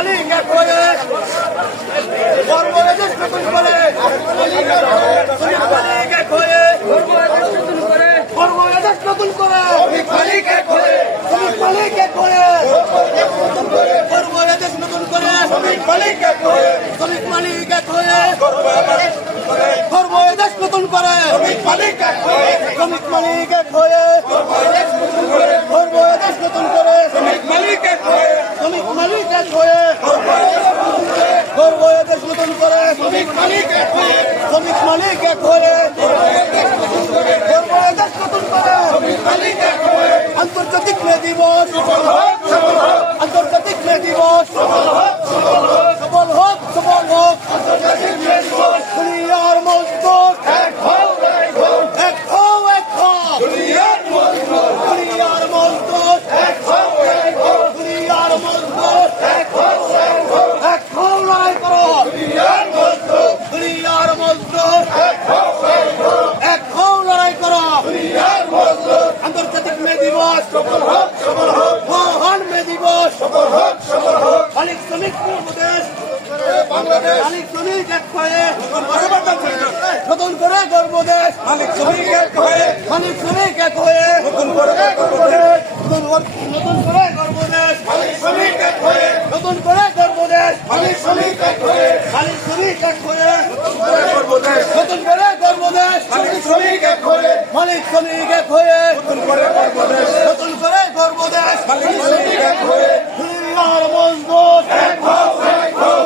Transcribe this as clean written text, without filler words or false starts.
মালিক এক হয়ে কর্মদেশ নতুন করে শ্রমিক মালিক এক হয়ে কর্মদেশ নতুন করে শ্রমিক মালিক এক হয়ে কর্মদেশ নতুন করে শ্রমিক মালিক এক হয়ে শ্রমিক মালিক এক হয়ে কর্মদেশ নতুন করে শ্রমিক মালিক এক হয়ে শ্রমিক মালিক এক হয়ে কর্মদেশ নতুন করে শ্রমিক মালিক এক হয়ে শ্রমিক মালিক এক হয়ে কর্মদেশ নতুন করে শ্রমিক মালিক এক হয়ে শ্রমিক মালিক এক হয়ে কর্মদেশ নতুন করে শ্রমিক মালিক এক হয়ে আন্তর্জাতিক মে দিবস আন্তর্জাতিক মে দিবস সফল হোক আন্তর্জাতিক মে দিবস দুনিয়ার মজদুর এক হও দুনিয়ার মজদুর দুনিয়ার মজদুর এক হও দুনিয়ার মজদুর এক হও লড়াই করো দুনিয়ার মজদুর এক হও লড়াই করো দুনিয়ার মজদুর আন্তর্জাতিক মে দিবস সফল হোক মহান মে দিবস সফল হোক মালিক শ্রমিক প্রদেশ বাংলাদেশ মালিক শ্রমিক এক হয়ে নতুন করে গর্বদেশ মালিক শ্রমিক এক হয়ে মালিক শ্রমিক এক হয়ে নতুন করে গর্বদেশ নতুন করে গর্বদেশ মালিক শ্রমিক এক হয়ে নতুন করে গর্বদেশ মালিক শ্রমিক এক হয়ে মালিক শ্রমিক এক হয়ে নতুন করে গর্বদেশ মালিক শ্রমিক এক হয়ে মালিক শ্রমিক এক হয়ে নতুন করে গর্বদেশ মালিক শ্রমিক এক হয়ে দুনিয়ার মজদুর এক হও